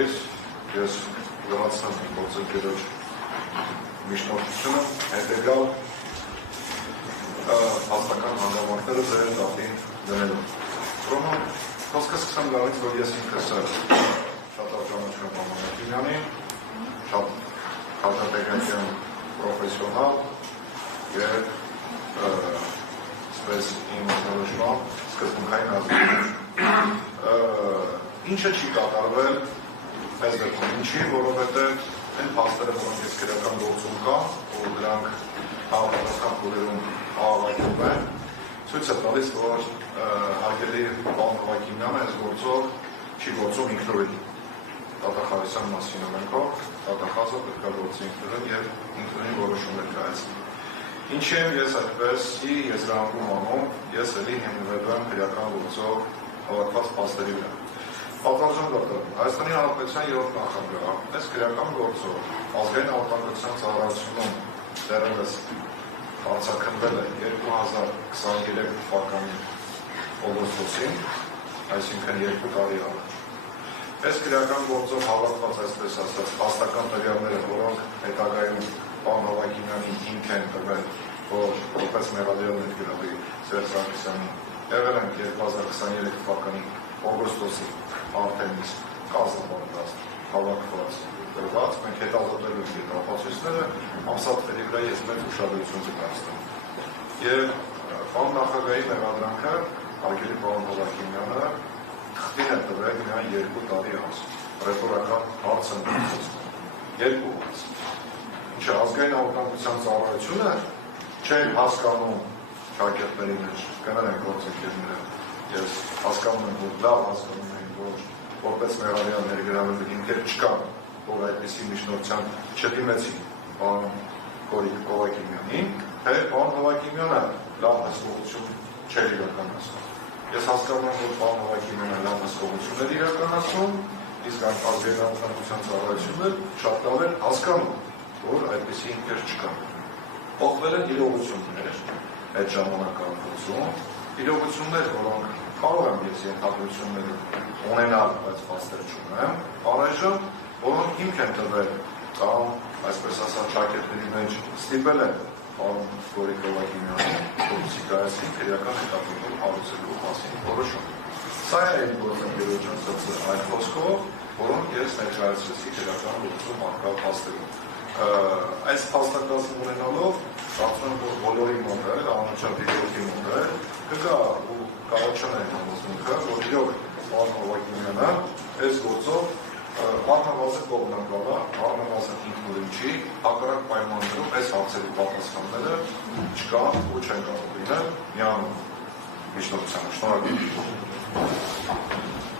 նորից ես ուրացնեմ գործընկերոջ միջնորդությունը հետեգալ հաստական հանգամանքները ձեր դատին դնելու։ Ուրեմն խոսքը սկսեմ դրանից, որ ես ինքս շատ արժանացնում եմ Մանուկյանին, շատ քարտեգրաֆիան պրոֆեսիոնալ եւ սպես իմ որոշման սկզբունքային ազգություն։ Ինչը չի կատարվել այս դեպքում, ինչի, որովհետեւ այն փաստերը, որոնք ես քրեական գործում կա, որ դրանք հավաքական փուլերում հավաքվում են, ցույց է տալիս, որ հարգելի պարոն Հովհաննիսյանը այս գործով չի գործում ինքնուրույն։ Դատախազության մասին ունենքով, դատախազը պետք է գործի ինքնուրույն եւ ինքնուրույն որոշումներ կայացնի։ Ինչի եմ ես այդպեսի եզրահանգում անում, ես էլի հիմնվելու եմ քրեական գործով հավաքված փաստերի վրա։ Պատվարժան դատող, Հայաստանի Հանրապետության 7-րդ նախագահը այս քրեական գործով ազգային անվտանգության ծառայությունում դեռևս արձակնվել է 2023 թվականի օգոստոսին, այսինքն 2 տարի առաջ։ Այս քրեական գործով հավաքված, այսպես ասած, փաստական տվյալները, որոնք հետագայում պարոն Հովհաննիսյանին հիմք են տվել, որ որպես մեղադիր ներգրավի Սերժ Սարգսյանին եղել են 2023 թվականի օգոստոսի արդեն իսկ կազմավորված, հավաքված, դրված, մենք հետազոտելու ենք այդ ապացույցները, ամսաթվերի վրա ես մեծ ուշադրություն կդարձնեմ։ Եվ պարոն նախագահի մեղադրանքը, հարգելի պարոն Հովհաննիսյանը, թղթին է տվել միայն 2 տարի անց, ռետորական հարց են խոսքում, 2 հարց։ Ինչը ազգային անվտանգության ծառայությունը չեն հասկանում շակերտների մեջ, կներեն են գործընկերները, ես հասկանում եմ, որ լավ հասկանում են, որ որպես մեղադիր ներգրավելու հիմքեր չկան, որ այդպիսի միջնորդության չդիմեցին պարոն Հովհաննիսյանին, թե պարոն Հովհաննիսյանը լավ հսկողություն չէր իրականացնում։ Ես հասկանում եմ, որ պարոն Հովհաննիսյանը լավ հսկողություն էր իրականացնում, իսկ ազգային անվտանգության ծառայությունը շատ լավ էր հասկանում, որ այդպիսի հիմքեր չկան։ Փոխվել են իրողություններ այդ ժամանակահատվածում, իրողություններ, որոնք կարող եմ ես ենթադրություններ ունենալ, բայց փաստեր չունեմ, առայժմ, որոնք հիմք են տվել կամ, այսպես ասած, շակերտների մեջ ստիպել են պարոն Հովհաննիսյանին, որպեսզի կայացնի քրեական հետապնդում հարուցելու մասին որոշում։ Սա է այն գործընկերոջ ասած այն խոսքով, որոնք ես ներկայացրեցի քրեական գործում առկա փաստերում։ Այս փաստակազմը ունենալով, կարծում եմ, որ բոլորի մոտ է, անմիջապես դիտորդի մոտ է, կգա ու կառաջանա այն համոզմունքը, որ իրոք պարոն Հովհաննիսյանը այս գործով առնվազն կողմնակալ է, առնվազն ինքնուրույն չի, հակառակ պայմաններում այս հարցերի պատասխանները չկան ու չեն կարող լինել միանում միջնորդությանը։ Շնորհակալ եմ։